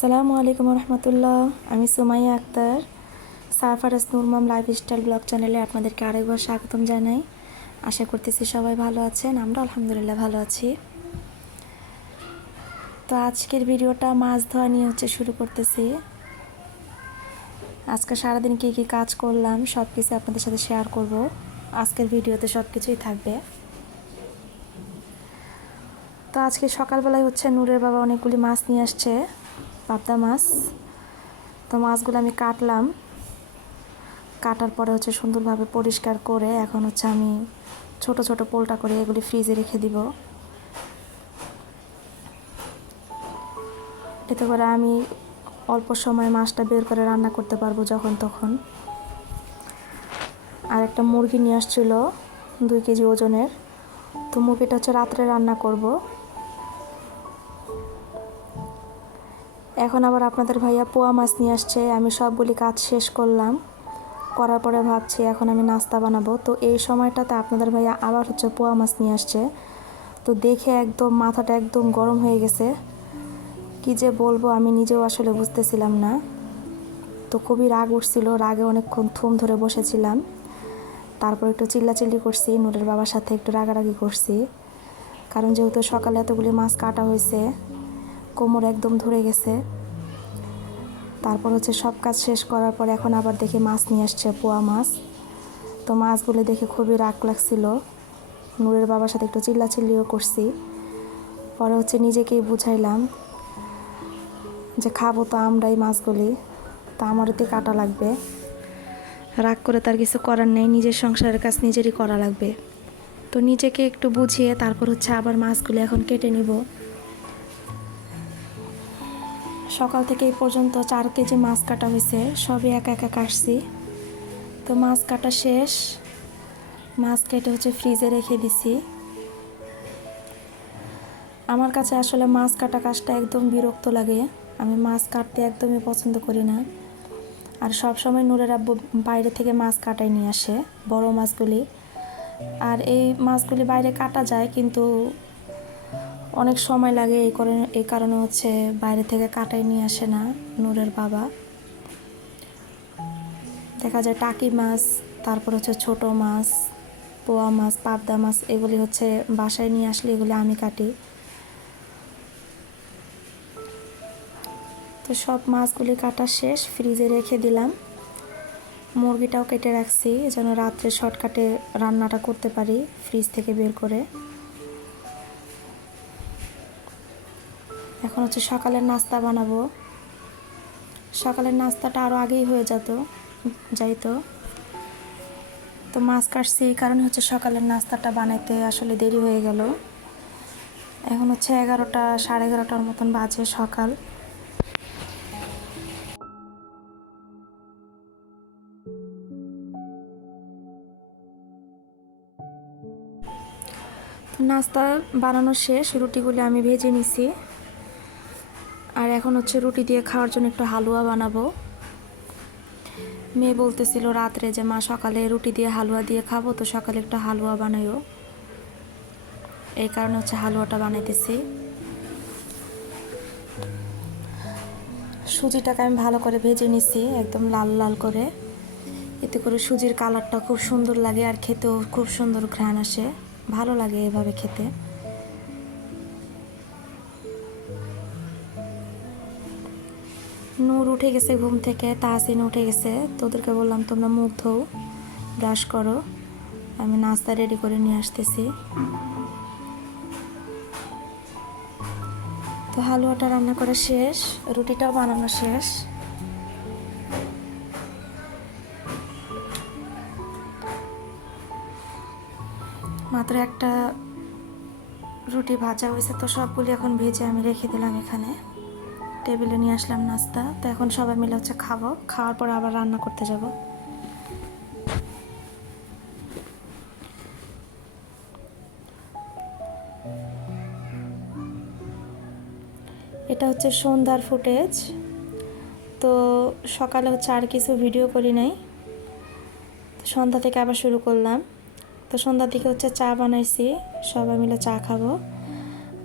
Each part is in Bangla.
আসসালামু আলাইকুম রহমতুল্লাহ আমি সুমাইয়া আক্তার সারফারাস নুরমাম লাইফ স্টাইল ব্লগ চ্যানেলে আপনাদেরকে আরেকবার স্বাগতম জানাই। আশা করতেছি সবাই ভালো আছেন, আমরা আলহামদুলিল্লাহ ভালো আছি। তো আজকের ভিডিওটা মাছ ধোয়া নিয়ে হচ্ছে শুরু করতেছি। আজকে সারাদিন কী কী কাজ করলাম সব কিছু আপনাদের সাথে শেয়ার করব। আজকের ভিডিওতে সব কিছুই থাকবে। তো আজকে সকালবেলায় হচ্ছে নূরের বাবা অনেকগুলি মাছ নিয়ে আসছে। পাবদা মাছ। তো মাছগুলো আমি কাটলাম। কাটার পরে হচ্ছে সুন্দরভাবে পরিষ্কার করে এখন হচ্ছে আমি ছোট ছোট পোলটা করে এগুলি ফ্রিজে রেখে দিব। এতে করে আমি অল্প সময় মাছটা বের করে রান্না করতে পারব যখন তখন। আর একটা মুরগি নিয়ে আসছিল দুই কেজি ওজনের। তো মুরগিটা হচ্ছে রাত্রে রান্না করব। এখন আবার আপনাদের ভাইয়া পোয়া মাছ নিয়ে আসছে, আমি সবগুলি কাজ শেষ করলাম। করার পরে ভাবছি এখন আমি নাস্তা বানাবো। তো এই সময়টাতে আপনাদের ভাইয়া আবার হচ্ছে পোয়া মাছ নিয়ে আসছে। তো দেখে একদম মাথাটা একদম গরম হয়ে গেছে। কি যে বলব, আমি নিজেও আসলে বুঝতেছিলাম না। তো খুবই রাগ উঠছিল, রাগে অনেকক্ষণ থুম ধরে বসেছিলাম। তারপর একটু চিল্লাচিল্লি করছি, নুরের বাবার সাথে একটু রাগারাগি করছি। কারণ যেহেতু সকালে এতগুলি মাছ কাটা হয়েছে কোমর একদম ধরে গেছে। তারপর হচ্ছে সব কাজ শেষ করার পর এখন আবার দেখি মাছ নিয়ে আসছে পোয়া মাছ। তো মাছগুলো দেখে খুবই রাগ লাগছিল। নূরের বাবার সাথে একটু চিল্লাচিল্লিও করছি। পরে হচ্ছে নিজেকেই বুঝাইলাম যে খাব তো আমরাই মাছগুলি, তা আমারতে কাটা লাগবে। রাগ করে তার কিছু করার নেই, নিজের সংসারের কাজ নিজেরই করা লাগবে। তো নিজেকে একটু বুঝিয়ে তারপর হচ্ছে আবার মাছগুলি এখন কেটে নিব। সকাল থেকে এই পর্যন্ত চার কেজি মাছ কাটা হয়েছে, সবই একা একা কাটছি। তো মাছ কাটা শেষ, মাছ কেটে হচ্ছে ফ্রিজে রেখে দিছি। আমার কাছে আসলে মাছ কাটা কাজটা একদম বিরক্ত লাগে, আমি মাছ কাটতে একদমই পছন্দ করি না। আর সব সময় নূরের আব্বু বাইরে থেকে মাছ কাটাই নিয়ে আসে, বড় মাছগুলি। আর এই মাছগুলি বাইরে কাটা যায়, কিন্তু অনেক সময় লাগে এই কারণে এই কারণে হচ্ছে বাইরে থেকে কাটাই নিয়ে আসে না নূরের বাবা। দেখা যায় টাকি মাছ, তারপর হচ্ছে ছোট মাছ, পোয়া মাছ, পাবদা মাছ, এগুলি হচ্ছে বাসায় নিয়ে আসলে এগুলি আমি কাটি। তো সব মাছগুলি কাটা শেষ, ফ্রিজে রেখে দিলাম। মুরগিটাও কেটে রাখছি, যেন রাত্রে শর্টকাটে রান্নাটা করতে পারি, ফ্রিজ থেকে বের করে। এখন হচ্ছে সকালের নাস্তা বানাবো। সকালের নাস্তাটা আরও আগেই হয়ে যেত যাইতো তো। মাছ কাটছি, এই কারণে হচ্ছে সকালের নাস্তাটা বানাইতে আসলে দেরি হয়ে গেল। এখন হচ্ছে এগারোটা, সাড়ে এগারোটার মতন বাজে সকাল। নাস্তা বানানো শেষ, রুটিগুলি আমি ভেজে নিছি। এখন হচ্ছে রুটি দিয়ে খাওয়ার জন্য একটু হালুয়া বানাবো। মেয়ে বলতেছিল রাত্রে যে, মা, সকালে রুটি দিয়ে হালুয়া দিয়ে খাব, তো সকালে একটু হালুয়া বানাইও। এই কারণে হচ্ছে হালুয়াটা বানাইতেছি। সুজিটাকে আমি ভালো করে ভেজে নিছি, একদম লাল লাল করে। এতে করে সুজির কালারটা খুব সুন্দর লাগে আর খেতেও খুব সুন্দর ঘ্রাণ আসে। ভালো লাগে এভাবে খেতে। নূর উঠে গেছে ঘুম থেকে, তাহসিন উঠে গেছে। তোদেরকে বললাম, তোমরা মুখ ধোও, ব্রাশ করো, আমি নাস্তা রেডি করে নিয়ে আসতেছি। তো হালুয়াটা রান্না করা শেষ, রুটিটাও বানানো শেষ। মাত্র একটা রুটি ভাজা হয়েছে, তো সবগুলি এখন ভেজে আমি রেখে দিলাম এখানে। টেবিলে নিয়ে আসলাম নাস্তা। তো এখন সবাই মিলে হচ্ছে খাব। খাওয়ার পর আবার রান্না করতে যাব। এটা হচ্ছে সন্ধ্যার ফুটেজ। তো সকালে হচ্ছে আর কিছু ভিডিও করি নাই। সন্ধ্যা থেকে আবার শুরু করলাম। তো সন্ধ্যার দিকে হচ্ছে চা বানাইছি। সবাই মিলে চা খাব।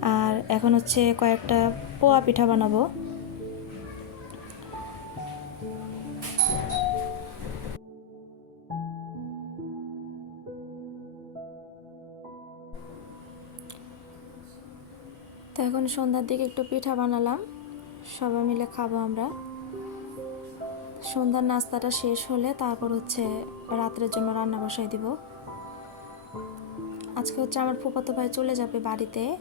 আর এখন হচ্ছে কয়েকটা পোয়া পিঠা বানাবো। এখন সন্ধ্যার দিকে একটু পিঠা বানালাম। সবাই মিলে খাব আমরা। সন্ধ্যার নাস্তাটা শেষ হলে তারপর হচ্ছে রাত্রের জন্য রান্না বসাই দিব। আজকে হচ্ছে আমার ফুফাতো ভাই চলে যাবে বাড়িতে।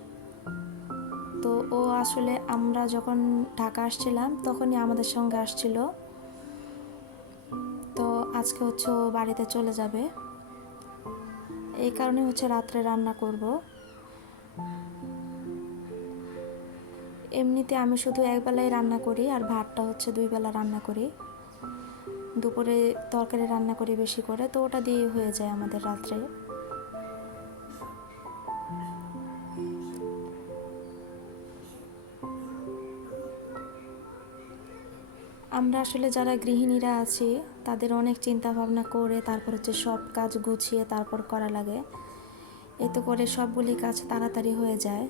তো ও আসলে আমরা যখন ঢাকা আসছিলাম তখনই আমাদের সঙ্গে আসছিল। তো আজকে হচ্ছে ও বাড়িতে চলে যাবে। এই কারণে হচ্ছে রাত্রে রান্না করব। এমনিতে আমি শুধু একবেলাই রান্না করি আর ভাতটা হচ্ছে দুই বেলা রান্না করি। দুপুরে তরকারি রান্না করি বেশি করে, তো ওটা দিয়ে হয়ে যায় আমাদের রাত্রে। আমরা আসলে যারা গৃহিণীরা আছি, তাদের অনেক চিন্তা ভাবনা করে তারপর হচ্ছে সব কাজ গুছিয়ে তারপর করা লাগে। এতে করে সবগুলি কাজ তাড়াতাড়ি হয়ে যায়।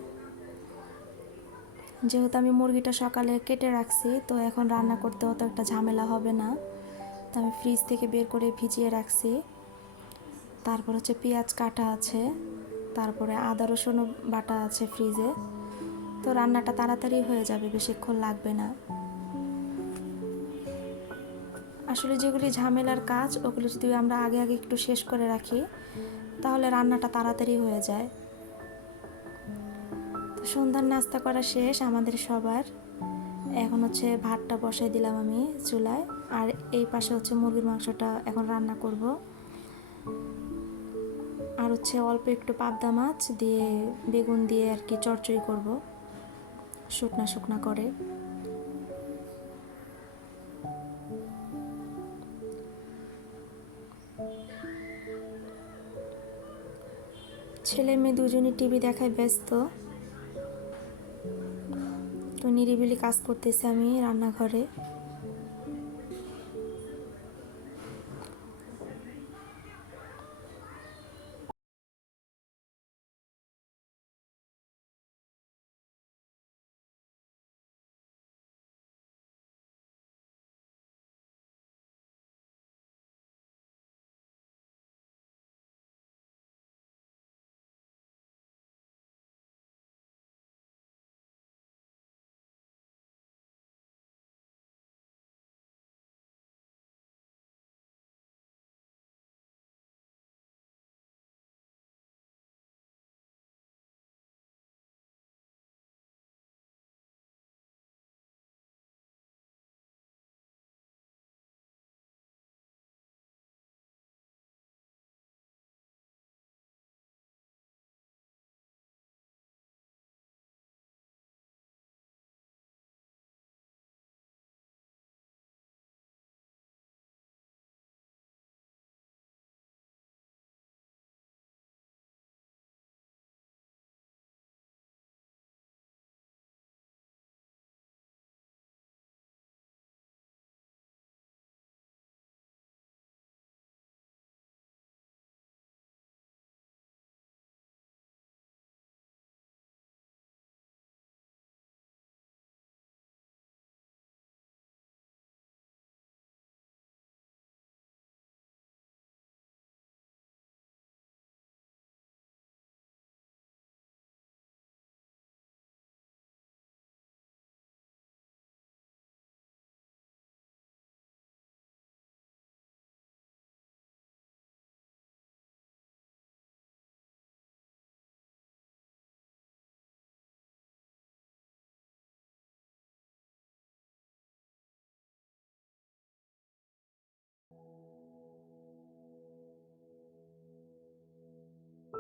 যেহেতু আমি মুরগিটা সকালে কেটে রাখছি, তো এখন রান্না করতে অত একটা ঝামেলা হবে না। তো আমি ফ্রিজ থেকে বের করে ভিজিয়ে রাখছি। তারপর হচ্ছে পেঁয়াজ কাটা আছে, তারপরে আদা রসুনও বাটা আছে ফ্রিজে তো রান্নাটা তাড়াতাড়ি হয়ে যাবে, বেশিক্ষণ লাগবে না। আসলে যেগুলি ঝামেলার কাজ, ওগুলো যদি আমরা আগে আগে একটু শেষ করে রাখি, তাহলে রান্নাটা তাড়াতাড়ি হয়ে যায়। তো সন্ধ্যার নাস্তা করা শেষ, আমাদের সবার। এখন হচ্ছে ভাতটা বসাই দিলাম আমি চুলায়। আর এই পাশে হচ্ছে মুরগির মাংসটা এখন রান্না করব। আর হচ্ছে অল্প একটু পাবদা মাছ দিয়ে বেগুন দিয়ে আর কি চচ্চড়ি করব, শুকনা শুকনা করে। ছেলে মেয়ে দুজনই টিভি দেখায় ব্যস্ত। তো নিরিবিলি কাজ করতেছি আমি রান্নাঘরে।